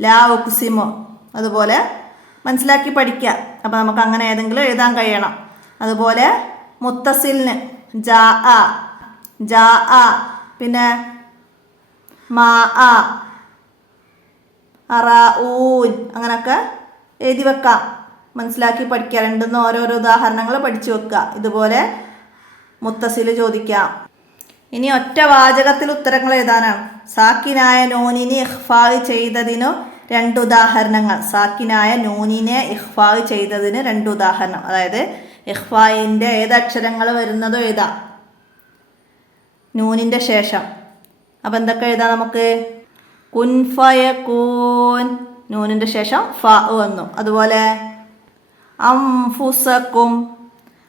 ലാ ഉഖ്സിമു, അതുപോലെ മനസ്സിലാക്കി പഠിക്കുക. അപ്പോൾ നമുക്ക് അങ്ങനെ ഏതെങ്കിലും എഴുതാൻ കഴിയണം. അതുപോലെ മുത്തസിലിന് ജാ പിന്നെ മാ അറാഊൻ അങ്ങനെയൊക്കെ എഴുതി വെക്കാം, മനസ്സിലാക്കി പഠിക്കുക. രണ്ടും ഓരോരോ ഉദാഹരണങ്ങൾ പഠിച്ചു വെക്കുക. ഇതുപോലെ മുത്തസിൽ ചോദിക്കാം. ഇനി ഒറ്റ വാചകത്തിൽ ഉത്തരങ്ങൾ എഴുതാനാണ്. സാക്കിനായ നൂനിനെ ഇഖ്ഫാ ചെയ്തതിനു 2 ഉദാഹരണങ്ങൾ. സാക്കിനായ നൂനിനെ ഇഖ്ഫാ ചെയ്തതിന് 2 ഉദാഹരണം. അതായത് ഇഖ്ഫായിൻ്റെ ഏതക്ഷരങ്ങൾ വരുന്നതോ എഴുതാം നൂനിൻ്റെ ശേഷം. അപ്പം എന്തൊക്കെ എഴുതാം നമുക്ക്? കുൻ ഫയകൂൻ, നൂനിൻ്റെ ശേഷം ഫ വന്നു. അതുപോലെ അംഫുസക്കും,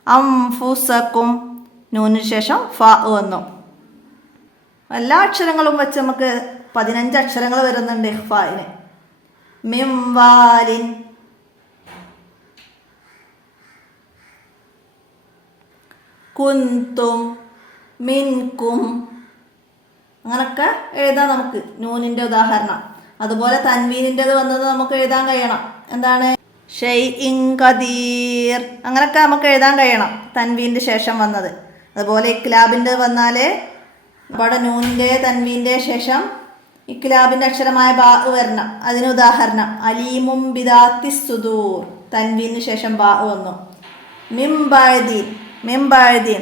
അംഫുസക്കും, നൂനിന് ശേഷം ഫ വന്നു. എല്ലാ അക്ഷരങ്ങളും വെച്ച് നമുക്ക് 15 അക്ഷരങ്ങൾ വരുന്നുണ്ട് ഇഖ്ഫായിന്. മിംവാലിൻ, കുന്തും, മിൻകും, അങ്ങനൊക്കെ എഴുതാം നമുക്ക് നൂനിൻ്റെ ഉദാഹരണം. അതുപോലെ തൻവീനിൻ്റെത് വന്നത് നമുക്ക് എഴുതാൻ കഴിയണം. എന്താണ്? ഷൈഇൻ ഖദീർ, അങ്ങനൊക്കെ നമുക്ക് എഴുതാൻ കഴിയണം തൻവീൻ്റെ ശേഷം വന്നത്. അതുപോലെ ഇക്ലാബിൻ്റെ വന്നാൽ അവിടെ നൂനിൻ്റെ തൻവീൻ്റെ ശേഷം ഇക്ലാബിൻ്റെ അക്ഷരമായ ബാ വരണം. അതിന് ഉദാഹരണം അലീമും ബിദാത്തി സുദൂർ, തൻവീന് ശേഷം ബാ വന്നു. മിംബാഴ്ദീൻ, മിംബാഴ്ദീൻ,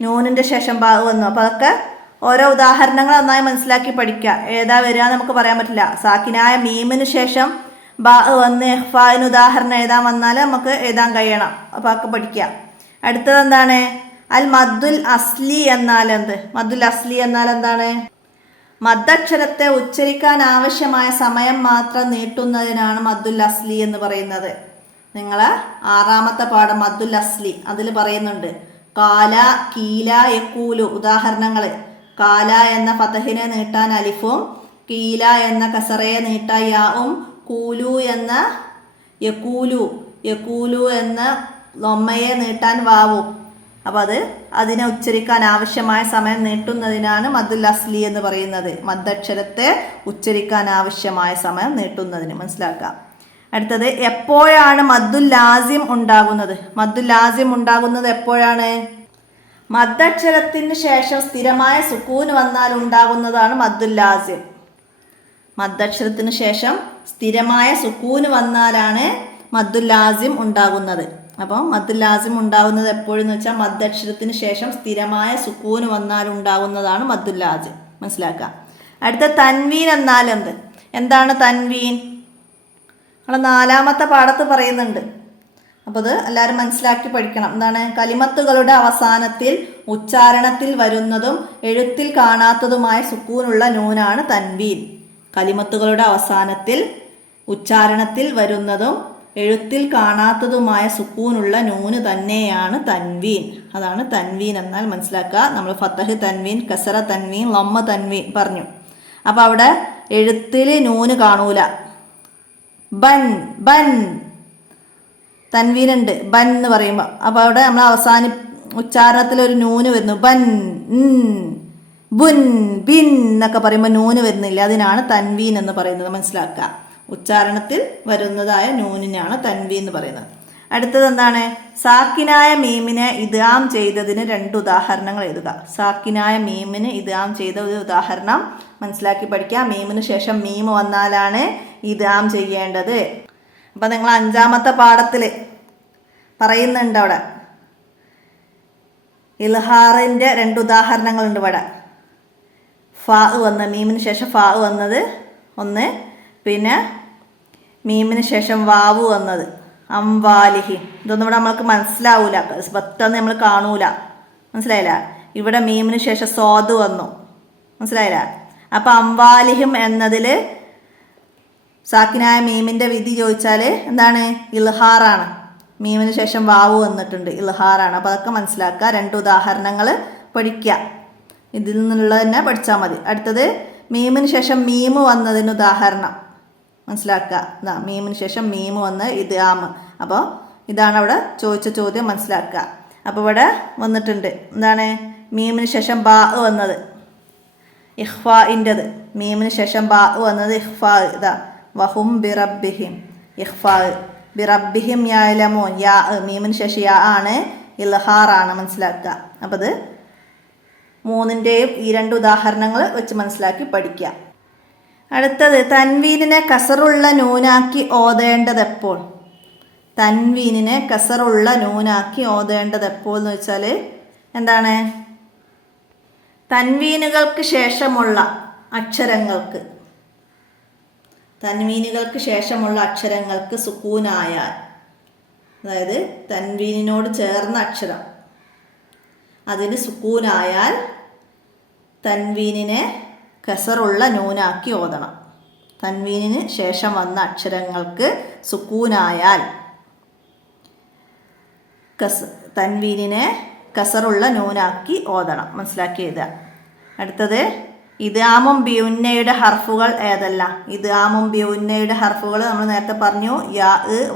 നൂനിൻ്റെ ശേഷം ബാ വന്നു. അപ്പോൾ അതൊക്കെ ഓരോ ഉദാഹരണങ്ങൾ നന്നായി മനസ്സിലാക്കി പഠിക്കുക. ഏതാ വരിക നമുക്ക് പറയാൻ പറ്റില്ല. സാക്കിനായ മീമിന് ശേഷം ബാ വന്ന് ഇഖ്ഫായിന് ഉദാഹരണം എഴുതാൻ വന്നാൽ നമുക്ക് എഴുതാൻ കഴിയണം. അപ്പോൾ അതൊക്കെ പഠിക്കുക. അടുത്തത് എന്താണ്? അൽ മദ്ദുൽ അസ്ലി എന്നാൽ എന്ത്? മദ്ദുൽ അസ്ലി എന്നാൽ എന്താണ്? മദ്ദക്ഷരത്തെ ഉച്ചരിക്കാൻ ആവശ്യമായ സമയം മാത്രം നീട്ടുന്നതിനാണ് മദ്ദുൽ അസ്ലി എന്ന് പറയുന്നത്. നിങ്ങൾ 6ാമത്തെ പാഠം മദ്ദുൽ അസ്ലി അതിൽ പറയുന്നുണ്ട്. കാല, കീല, യക്കൂലു ഉദാഹരണങ്ങൾ. കാല എന്ന ഫതഹിനെ നീട്ടാൻ അലിഫും, കീല എന്ന കസറയെ നീട്ടാൻ യാവും, കൂലു എന്ന യക്കൂലു എന്ന ലൊമ്മയെ നീട്ടാൻ വാവും. അപ്പോൾ അതിനെ ഉച്ചരിക്കാൻ ആവശ്യമായ സമയം നീട്ടുന്നതിനാണ് മദ്ദുൽ അസ്ലി എന്ന് പറയുന്നത്. മദ്ദക്ഷരത്തെ ഉച്ചരിക്കാൻ ആവശ്യമായ സമയം നീട്ടുന്നതിന്. മനസ്സിലാക്കാം. അടുത്തത് എപ്പോഴാണ് മദ്ദുൽ ലാസിം ഉണ്ടാകുന്നത്? മദ്ദുൽ ലാസിം ഉണ്ടാകുന്നത് എപ്പോഴാണ്? മദ്ദക്ഷരത്തിന് ശേഷം സ്ഥിരമായ സുക്കൂൻ വന്നാൽ ഉണ്ടാകുന്നതാണ് മദ്ദുൽ ലാസിം. മദ്ദക്ഷരത്തിന് ശേഷം സ്ഥിരമായ സുക്കൂൻ വന്നാലാണ് മദ്ദുൽ ലാസിം ഉണ്ടാകുന്നത്. അപ്പോൾ മദ്ദുൽ ലാസിം ഉണ്ടാകുന്നത് എപ്പോഴെന്ന് വെച്ചാൽ മദ്ദക്ഷരത്തിന് ശേഷം സ്ഥിരമായ സുക്കൂൻ വന്നാൽ ഉണ്ടാകുന്നതാണ് മദ്ദുൽ ലാസിം. മനസ്സിലാക്കാം. അടുത്ത തൻവീൻ എന്നാൽ എന്ത്? എന്താണ് തൻവീൻ? നമ്മൾ 4ാമത്തെ പാഠത്ത് പറയുന്നുണ്ട്. അപ്പോൾ അത് എല്ലാവരും മനസ്സിലാക്കി പഠിക്കണം. എന്താണ്? കലിമത്തുകളുടെ അവസാനത്തിൽ ഉച്ചാരണത്തിൽ വരുന്നതും എഴുത്തിൽ കാണാത്തതുമായ സുക്കൂനുള്ള നൂനാണ് തൻവീൻ. കലിമത്തുകളുടെ അവസാനത്തിൽ ഉച്ചാരണത്തിൽ വരുന്നതും എഴുത്തിൽ കാണാത്തതുമായ സുക്കൂനുള്ള നൂന് തന്നെയാണ് തൻവീൻ. അതാണ് തൻവീൻ എന്നാൽ. മനസ്സിലാക്കുക. നമ്മൾ ഫതഹ് തൻവീൻ, കസറ തൻവീൻ, ലമ്മ തൻവീൻ പറഞ്ഞു. അപ്പോൾ അവിടെ എഴുത്തിൽ നൂന് കാണൂല. ബൻ, ബൻ തൻവീനുണ്ട് ബൻ എന്ന് പറയുമ്പോൾ. അപ്പോൾ അവിടെ നമ്മൾ ഉച്ചാരണത്തിൽ ഒരു നൂന് വരുന്നു. ബൻ, ബുൻ, ബിൻ എന്നൊക്കെ പറയുമ്പോൾ നൂന് വരുന്നില്ല. അതിനാണ് തൻവീൻ എന്ന് പറയുന്നത്. മനസ്സിലാക്കുക. ഉച്ചാരണത്തിൽ വരുന്നതായ നൂനിനാണ് തൻവീൻ എന്ന് പറയുന്നത്. അടുത്തത് എന്താണ്? സാക്കിനായ മീമിനെ ഇദ്ഗാം ചെയ്തതിന് 2 ഉദാഹരണങ്ങൾ എഴുതുക. സാക്കിനായ മീമിന് ഇദ്ഗാം ചെയ്ത ഒരു ഉദാഹരണം മനസ്സിലാക്കി പഠിക്കുക. മീമിന് ശേഷം മീം വന്നാലാണ് ഇദ്ഗാം ചെയ്യേണ്ടത്. അപ്പം നിങ്ങൾ 5ാമത്തെ പാഠത്തിൽ പറയുന്നുണ്ട്. അവിടെ ഇൽഹാറിൻ്റെ 2 ഉദാഹരണങ്ങളുണ്ട്. ഇവിടെ ഫാ വന്ന് മീമിന് ശേഷം ഫാ വന്നത് ഒന്ന്, പിന്നെ മീമിന് ശേഷം വാവ് വന്നത് അംവാലിഹി. ഇതൊന്നും ഇവിടെ നമ്മൾക്ക് മനസ്സിലാവൂല, പെട്ടെന്ന് നമ്മൾ കാണൂല. മനസ്സിലായില്ല? ഇവിടെ മീമിന് ശേഷം സ്വാദ് വന്നു. മനസ്സിലായില്ല? അപ്പം അംവാലിഹിം എന്നതിൽ സാക്കിനായ മീമിൻ്റെ വിധി ചോദിച്ചാൽ എന്താണ്? ഇൽഹാറാണ്. മീമിന് ശേഷം വാവ് വന്നിട്ടുണ്ട്, ഇൽഹാറാണ്. അപ്പോൾ അതൊക്കെ മനസ്സിലാക്കുക. 2 ഉദാഹരണങ്ങൾ പഠിക്കുക. ഇതിൽ നിന്നുള്ള തന്നെ പഠിച്ചാൽ മതി. അടുത്തത് മീമിന് ശേഷം മീമ് വന്നതിന് ഉദാഹരണം മനസ്സിലാക്കുക. മീമിന് ശേഷം മീമ് വന്ന് ഇദ്ഗാം. അപ്പോൾ ഇതാണ് അവിടെ ചോദിച്ച ചോദ്യം. മനസ്സിലാക്കുക. അപ്പോൾ ഇവിടെ വന്നിട്ടുണ്ട് എന്താണ്? മീമിന് ശേഷം ബാ വന്നത് ഇഖ്ഫാഇൻ്റെത്. മീമിന് ശേഷം ബാ വന്നത് ഇഖ്ഫാ. ഇതാ വഹും ബിറബ്ബിഹിം ഇഖ്ഫാ. ബിറബ്ബിഹിം യഅലമൂൻ. യാ മീമിന് ശേഷം യാ ആണ്, ഇൽഹാറാണ്. മനസ്സിലാക്കുക. അപ്പോൾ അത് 3ൻ്റെയും ഈ 2 ഉദാഹരണങ്ങൾ വെച്ച് മനസ്സിലാക്കി പഠിക്കുക. അടുത്തത് തൻവീനിനെ കസറുള്ള നൂനാക്കി ഓതേണ്ടത് എപ്പോൾ? തൻവീനിനെ കസറുള്ള നൂനാക്കി ഓതേണ്ടത് എപ്പോൾ എന്ന് വെച്ചാൽ എന്താണ്? തൻവീനുകൾക്ക് ശേഷമുള്ള അക്ഷരങ്ങൾക്ക്, തൻവീനുകൾക്ക് ശേഷമുള്ള അക്ഷരങ്ങൾക്ക് സുക്കൂനായാൽ, അതായത് തൻവീനിനോട് ചേർന്ന അക്ഷരം അതിന് സുക്കൂനായാൽ തൻവീനിനെ കസറുള്ള നൂനാക്കി ഓതണം. തൻവീനിന് ശേഷം വന്ന അക്ഷരങ്ങൾക്ക് സുക്കൂനായാൽ തൻവീനിനെ കസറുള്ള നൂനാക്കി ഓതണം. മനസ്സിലാക്കി എഴുതുക. അടുത്തത് ഇദ്ഗാമും ബിഉന്നയുടെ ഹർഫുകൾ ഏതല്ല? ഇദ്ഗാമും ബിഉന്നയുടെ ഹർഫുകൾ നമ്മൾ നേരത്തെ പറഞ്ഞു. യാ,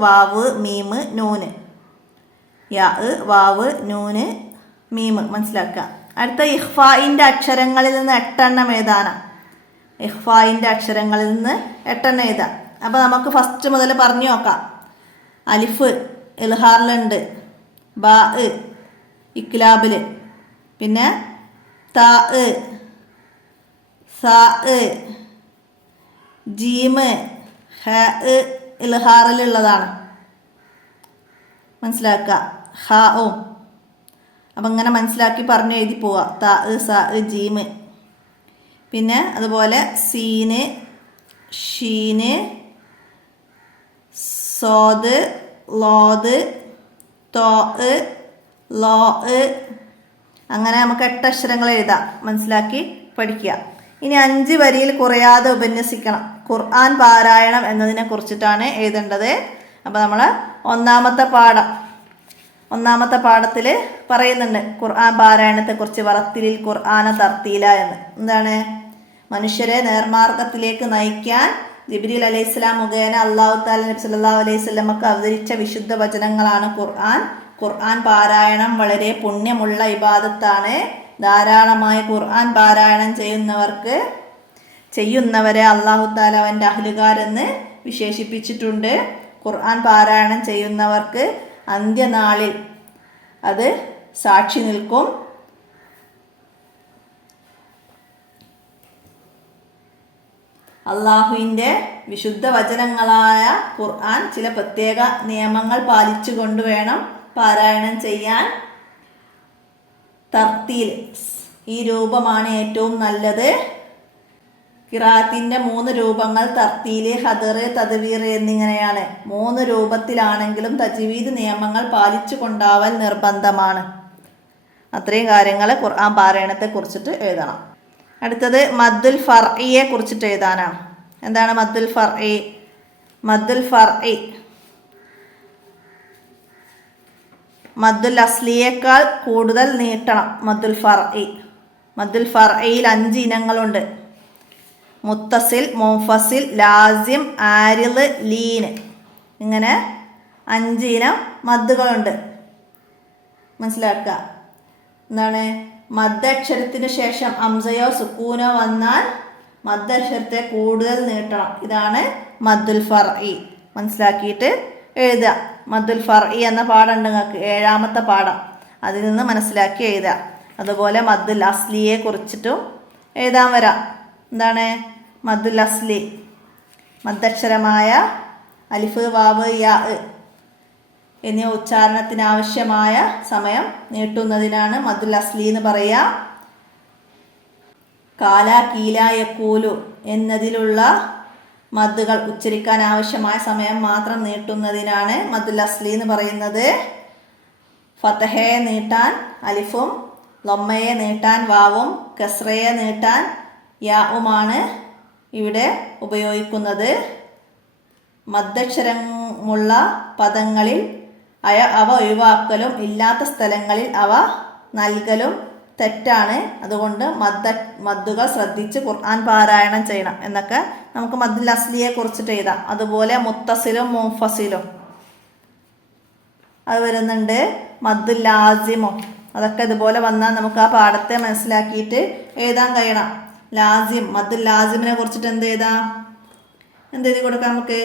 വാവ്, മീമ്, നൂന്. യാ, വാവ്, നൂന്, മീമ്. മനസ്സിലാക്കുക. അടുത്ത ഇഖ്ഫായിൻ്റെ അക്ഷരങ്ങളിൽ നിന്ന് 8 എണ്ണം ഏതാണ്? ഇഖ്ഫായിൻ്റെ അക്ഷരങ്ങളിൽ നിന്ന് 8 എണ്ണം എഴുതാം. അപ്പോൾ നമുക്ക് ഫസ്റ്റ് മുതൽ പറഞ്ഞു നോക്കാം. അലിഫ് ഇൽഹാറിലുണ്ട്, ബാ ഇക്ലാബിൽ, പിന്നെ താ, സാ, ജീമ്, ഹ ഇൽഹാറിലുള്ളതാണ്. മനസ്സിലാക്കുക. ഹാവും. അപ്പം ഇങ്ങനെ മനസ്സിലാക്കി പറഞ്ഞു എഴുതി പോവുക. താ, സാ, ജീമ്. പിന്നെ അതുപോലെ സീന്, ഷീന്, സോദ്, ലോദ്, തോ, ലോ. അങ്ങനെ നമുക്ക് 8 അക്ഷരങ്ങൾ എഴുതാം. മനസ്സിലാക്കി പഠിക്കുക. ഇനി 5 വരിയിൽ കുറയാതെ ഉപന്യസിക്കണം. ഖുർആൻ പാരായണം എന്നതിനെ കുറിച്ചിട്ടാണ് എഴുതേണ്ടത്. അപ്പോൾ നമ്മൾ ഒന്നാമത്തെ പാഠത്തിൽ പറയുന്നുണ്ട് ഖുർആൻ പാരായണത്തെക്കുറിച്ച്. വറത്തിലിൽ ഖുർആന തർത്തീല എന്ന്. എന്താണ്? മനുഷ്യരെ നേർമാർഗത്തിലേക്ക് നയിക്കാൻ ജിബ്രീൽ അലൈഹിസ്സലാം മുഖേന അല്ലാഹു തആല നബി സല്ലല്ലാഹു അലൈഹി വസല്ലമക്ക് അവതരിച്ച വിശുദ്ധ വചനങ്ങളാണ് ഖുർആൻ. ഖുർആൻ പാരായണം വളരെ പുണ്യമുള്ള ഇബാദത്താണ്. ധാരാളമായി ഖുർആൻ പാരായണം ചെയ്യുന്നവരെ അല്ലാഹു തആല അവൻ്റെ അഹ്ലുകാരെന്ന് വിശേഷിപ്പിച്ചിട്ടുണ്ട്. ഖുർആൻ പാരായണം ചെയ്യുന്നവർക്ക് അന്ത്യനാളിൽ അത് സാക്ഷി നിൽക്കും. അള്ളാഹുവിൻ്റെ വിശുദ്ധ വചനങ്ങളായ ഖുർആൻ ചില പ്രത്യേക നിയമങ്ങൾ പാലിച്ചുകൊണ്ട് വേണം പാരായണം ചെയ്യാൻ. തർത്തീൽ, ഈ രൂപമാണ് ഏറ്റവും നല്ലത്. ഖിറാഅത്തിൻ്റെ 3 രൂപങ്ങൾ തർത്തീല്, ഹദർ, തദ്വീർ എന്നിങ്ങനെയാണ്. 3 രൂപത്തിലാണെങ്കിലും തജ്വീദ് നിയമങ്ങൾ പാലിച്ചു കൊണ്ടാവൽ നിർബന്ധമാണ്. അത്രയും കാര്യങ്ങൾ ഖുർആൻ പാരായണത്തെ കുറിച്ചിട്ട് എഴുതണം. അടുത്തത് മദ്ദുൽ ഫർഇയെ കുറിച്ചിട്ട് എഴുതാനാണ്. എന്താണ് മദ്ദുൽ ഫർഇ? മദ്ദുൽ ഫർഇ മദ്ദുൽ അസ്ലിയേക്കാൾ കൂടുതൽ നീട്ടണം. മദ്ദുൽ ഫർഇയിൽ 5 ഇനങ്ങളുണ്ട്. മുത്തസിൽ, മുൻഫസിൽ, ലാസിം, ആരിദ്, ലീന്. ഇങ്ങനെ 5 ഇനം മദ്ദുകളുണ്ട്. മനസ്സിലാക്കുക. എന്താണ്? മദ്ദക്ഷരത്തിന് ശേഷം അംസയോ സുക്കൂനോ വന്നാൽ മദ്ദക്ഷരത്തെ കൂടുതൽ നീട്ടണം. ഇതാണ് മദ്ദുൽ ഫർഇ. മനസ്സിലാക്കിയിട്ട് എഴുതുക. മദ്ദുൽ ഫർഇ എന്ന പാഠമുണ്ട് നിങ്ങൾക്ക്, 7ാമത്തെ പാഠം. അതിൽ നിന്ന് മനസ്സിലാക്കി എഴുതുക. അതുപോലെ മദ്ദുൽ അസ്ലിയെ കുറിച്ചിട്ടും എഴുതാൻ വരാം. എന്താണ് മദ്ദുൽ അസ്ലി? മദ്ദക്ഷരമായ അലിഫ്, വാവ്, യാ എന്നിവ ഉച്ചാരണത്തിനാവശ്യമായ സമയം നീട്ടുന്നതിനാണ് മദ്ദുൽ അസ്ലി എന്ന് പറയുക. കാല, കീല, യക്കൂലു എന്നതിലുള്ള മദ്ദുകൾ ഉച്ചരിക്കാൻ ആവശ്യമായ സമയം മാത്രം നീട്ടുന്നതിനാണ് മദ്ദുൽ അസ്ലി എന്ന് പറയുന്നത്. ഫതഹയെ നീട്ടാൻ അലിഫും, ലമ്മയെ നീട്ടാൻ വാവും, കസ്റയെ നീട്ടാൻ യാവുമാണ് ഇവിടെ ഉപയോഗിക്കുന്നത്. മദ്ദക്ഷരമുള്ള പദങ്ങളിൽ അവ ഒഴിവാക്കലും ഇല്ലാത്ത സ്ഥലങ്ങളിൽ അവ നൽകലും തെറ്റാണ്. അതുകൊണ്ട് മദ്ദുകൾ ശ്രദ്ധിച്ച് ഖുർആൻ പാരായണം ചെയ്യണം എന്നൊക്കെ നമുക്ക് മദ്ദുൽ അസ്ലിയെ കുറിച്ചിട്ട് എഴുതാം. അതുപോലെ മുത്തസിലും മുൻഫസിലും അത് വരുന്നുണ്ട്. മദ്ദുൽ ലാസിമും അതൊക്കെ ഇതുപോലെ വന്നാൽ നമുക്ക് ആ പാഠത്തെ മനസ്സിലാക്കിയിട്ട് എഴുതാൻ കഴിയണം. ലാസിം, മദ്ദുൽ ലാസിമിനെ കുറിച്ചിട്ട് എന്ത് എഴുതി കൊടുക്കാം നമുക്ക്?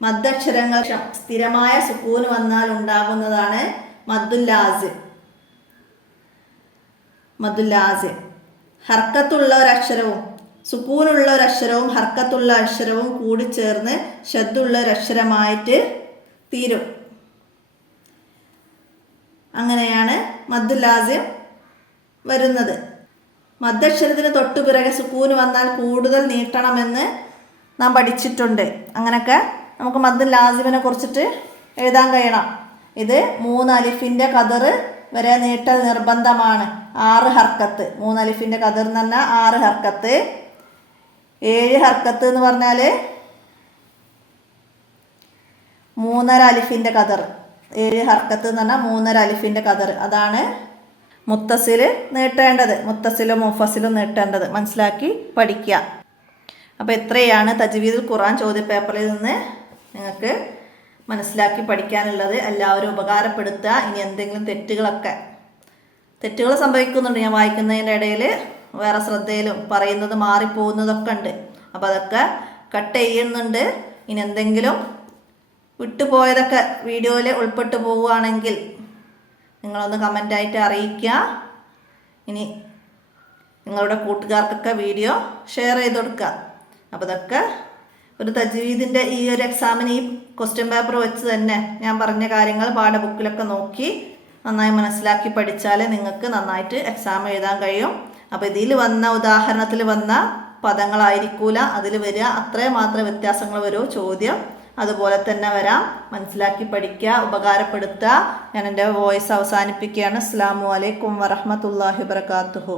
മദ്ദക്ഷരങ്ങൾ സ്ഥിരമായ സുക്കൂന് വന്നാൽ ഉണ്ടാകുന്നതാണ് മദ്ദുൽ ലാസിം. ഹർക്കത്തുള്ള ഒരക്ഷരവും സുക്കൂനുള്ള ഒരക്ഷരവും ഹർക്കത്തുള്ള അക്ഷരവും കൂടി ചേർന്ന് ഷദ്ദുള്ള ഒരക്ഷരമായിട്ട് തീരും. അങ്ങനെയാണ് മദ്ദുൽ ലാസിം വരുന്നത്. മദ്ദക്ഷരത്തിന് തൊട്ടുപിറകെ സുക്കൂന് വന്നാൽ കൂടുതൽ നീട്ടണമെന്ന് നാം പഠിച്ചിട്ടുണ്ട്. അങ്ങനെയൊക്കെ നമുക്ക് മദ്ദുൽ ലാസിമിനെ കുറിച്ചിട്ട് എഴുതാൻ കഴിയണം. ഇത് 3 അലിഫിൻ്റെ ഖദർ വരെ നീട്ടൽ നിർബന്ധമാണ്. 6 ഹർക്കത്ത്. 3 അലിഫിൻ്റെ ഖദർ എന്ന് പറഞ്ഞാൽ 6 ഹർക്കത്ത്. 7 ഹർക്കത്ത് എന്ന് പറഞ്ഞാൽ 3.5 അലിഫിൻ്റെ ഖദർ. 7 ഹർക്കത്ത് എന്ന് പറഞ്ഞാൽ 3.5 അലിഫിൻ്റെ ഖദർ. അതാണ് മുത്തസിൽ നീട്ടേണ്ടത്, മുത്തസിലും മുഫസിലും നീട്ടേണ്ടത്. മനസ്സിലാക്കി പഠിക്കുക. അപ്പോൾ ഇത്രയാണ് തജ്വീദുൽ ഖുർആൻ ചോദ്യപേപ്പറിൽ നിന്ന് നിങ്ങൾക്ക് മനസ്സിലാക്കി പഠിക്കാനുള്ളത്. എല്ലാവരും ഉപകാരപ്പെടുത്തുക. ഇനി എന്തെങ്കിലും തെറ്റുകൾ സംഭവിക്കുന്നുണ്ട്, ഞാൻ വായിക്കുന്നതിൻ്റെ ഇടയിൽ വേറെ ശ്രദ്ധയിലും പറയുന്നത് മാറിപ്പോകുന്നതൊക്കെ ഉണ്ട്. അപ്പോൾ അതൊക്കെ കട്ട് ചെയ്യുന്നുണ്ട്. ഇനി എന്തെങ്കിലും വിട്ടുപോയതൊക്കെ വീഡിയോയിൽ ഉൾപ്പെട്ടു പോവുകയാണെങ്കിൽ നിങ്ങളൊന്ന് കമൻ്റായിട്ട് അറിയിക്കുക. ഇനി നിങ്ങളുടെ കൂട്ടുകാർക്കൊക്കെ വീഡിയോ ഷെയർ ചെയ്ത് കൊടുക്കുക. അപ്പോൾ ഇതൊക്കെ ഒരു തജ്വീദിൻ്റെ ഈ ഒരു എക്സാമിന് ഈ ക്വസ്റ്റ്യൻ പേപ്പർ വെച്ച് തന്നെ ഞാൻ പറഞ്ഞ കാര്യങ്ങൾ പാഠബുക്കിലൊക്കെ നോക്കി നന്നായി മനസ്സിലാക്കി പഠിച്ചാൽ നിങ്ങൾക്ക് നന്നായിട്ട് എക്സാം എഴുതാൻ കഴിയും. അപ്പോൾ ഇതിൽ വന്ന ഉദാഹരണത്തിൽ വന്ന പദങ്ങളായിരിക്കൂല അതിൽ വരിക, അത്രയും മാത്രമേ വ്യത്യാസങ്ങൾ വരൂ. ചോദ്യം അതുപോലെ തന്നെ വരാം. മനസ്സിലാക്കി പഠിക്കുക, ഉപകാരപ്പെടുത്തുക. ഞാൻ എൻ്റെ വോയിസ് അവസാനിപ്പിക്കുകയാണ്. അസ്സലാമു അലൈക്കും വറഹ്മത്തുള്ളാഹി വബറകാതുഹു.